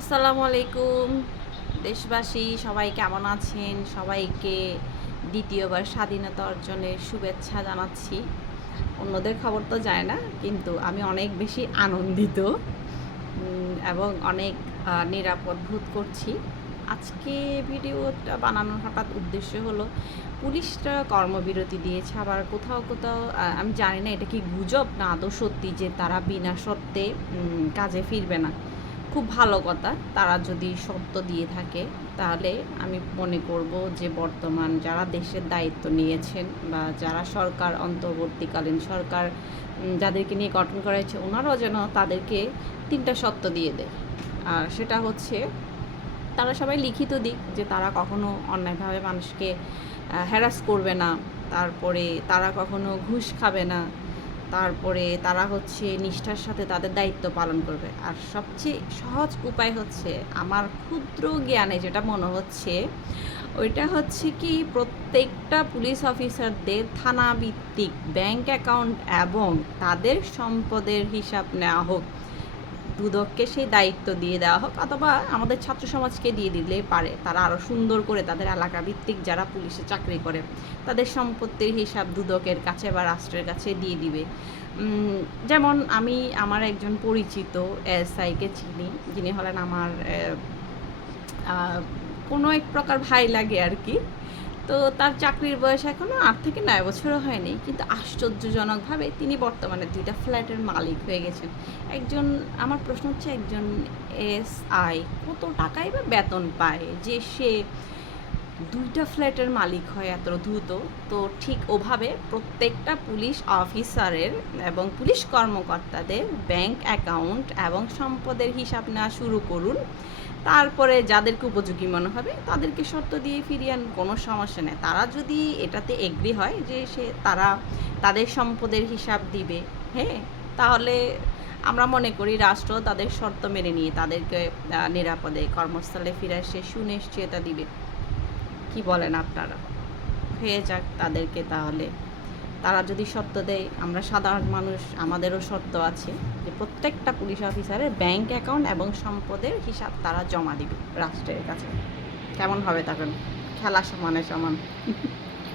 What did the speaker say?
আসসালামু আলাইকুম দেশবাসী, সবাই কেমন আছেন? সবাইকে দ্বিতীয়বার স্বাধীনতা অর্জনের শুভেচ্ছা জানাচ্ছি। অন্যদের খবর তো যায় না, কিন্তু আমি অনেক বেশি আনন্দিত এবং অনেক নিরাপদ বোধ করছি। আজকে ভিডিওটা বানানোর হঠাৎ উদ্দেশ্য হলো, পুলিশরা কর্মবিরতি দিয়েছে, আবার কোথাও কোথাও আমি জানি না এটা কি গুজব না আদৌ সত্যি যে তারা বিনা শর্তে কাজে ফিরবে না। খুব ভালো কথা, তারা যদি সত্য দিয়ে থাকে তাহলে আমি মনে করব যে বর্তমান যারা দেশের দায়িত্ব নিয়েছেন বা যারা সরকার অন্তর্বর্তীকালীন সরকার যাদেরকে নিয়ে গঠন করা হয়েছে, ওনারাও যেন তাদেরকে 3টা সত্য দিয়ে দেয়। আর সেটা হচ্ছে, তারা সবাই লিখিত দিক যে তারা কখনো অন্যায়ভাবে মানুষকে হ্যারাস করবে না, তারপরে তারা কখনো ঘুষ খাবে না, তারপরে তারা হচ্ছে নিষ্ঠার সাথে তাদের দায়িত্ব পালন করবে। আর সবচেয়ে সহজ উপায় হচ্ছে, আমার ক্ষুদ্র জ্ঞানে যেটা মনে হচ্ছে, ওইটা হচ্ছে কি, প্রত্যেকটা পুলিশ অফিসারদের থানা ভিত্তিক ব্যাংক অ্যাকাউন্ট এবং তাদের সম্পদের হিসাব নেওয়া হোক, দুদককে সেই দায়িত্ব দিয়ে দেওয়া হোক, অথবা আমাদের ছাত্র সমাজকে দিয়ে দিলেই পারে। তারা আরও সুন্দর করে তাদের এলাকা ভিত্তিক যারা পুলিশে চাকরি করে তাদের সম্পত্তির হিসাব দুদকের কাছে বা রাষ্ট্রের কাছে দিয়ে দিবে। যেমন আমি আমার একজন পরিচিত এসআইকে চিনি, যিনি হলেন আমার কোনো এক প্রকার ভাই লাগে আর কি। তো তার চাকরির বয়স এখনও 8 থেকে 9 বছরও হয়নি, কিন্তু আশ্চর্যজনকভাবে তিনি বর্তমানে 2টা ফ্ল্যাটের মালিক হয়ে গেছেন। একজন, আমার প্রশ্ন হচ্ছে, একজন এসআই কত টাকাই বা বেতন পায় যে সে 2টা ফ্ল্যাটের মালিক হয় এত দ্রুত? তো ঠিক ওভাবে প্রত্যেকটা পুলিশ অফিসারের এবং পুলিশ কর্মকর্তাদের ব্যাংক অ্যাকাউন্ট এবং সম্পদের হিসাব নেওয়া শুরু করুন। তারপরে যাদেরকে উপযোগী মনে হবে তাদেরকে শর্ত দিয়ে ফিরিয়ে আন, কোনো সমস্যা নেই। তারা যদি এটাতে এগ্রি হয় যে তারা তাদের সম্পদের হিসাব দিবে, হ্যাঁ, তাহলে আমরা মনে করি রাষ্ট্র তাদের শর্ত মেনে নিয়ে তাদেরকে নিরাপদে কর্মস্থলে ফিরে আসে সুনিশ্চয়তা দিবে। কি বলেন আপনারা? হয়ে যাক তাদেরকে, তাহলে তারা যদি শর্ত দেয়, আমরা সাধারণ মানুষ আমাদেরও শর্ত আছে যে প্রত্যেকটা পুলিশ অফিসারের ব্যাংক অ্যাকাউন্ট এবং সম্পদের হিসাব তারা জমা দিবে রাষ্ট্রের কাছে। কেমন হবে তখন? খেলা সমানে সমান।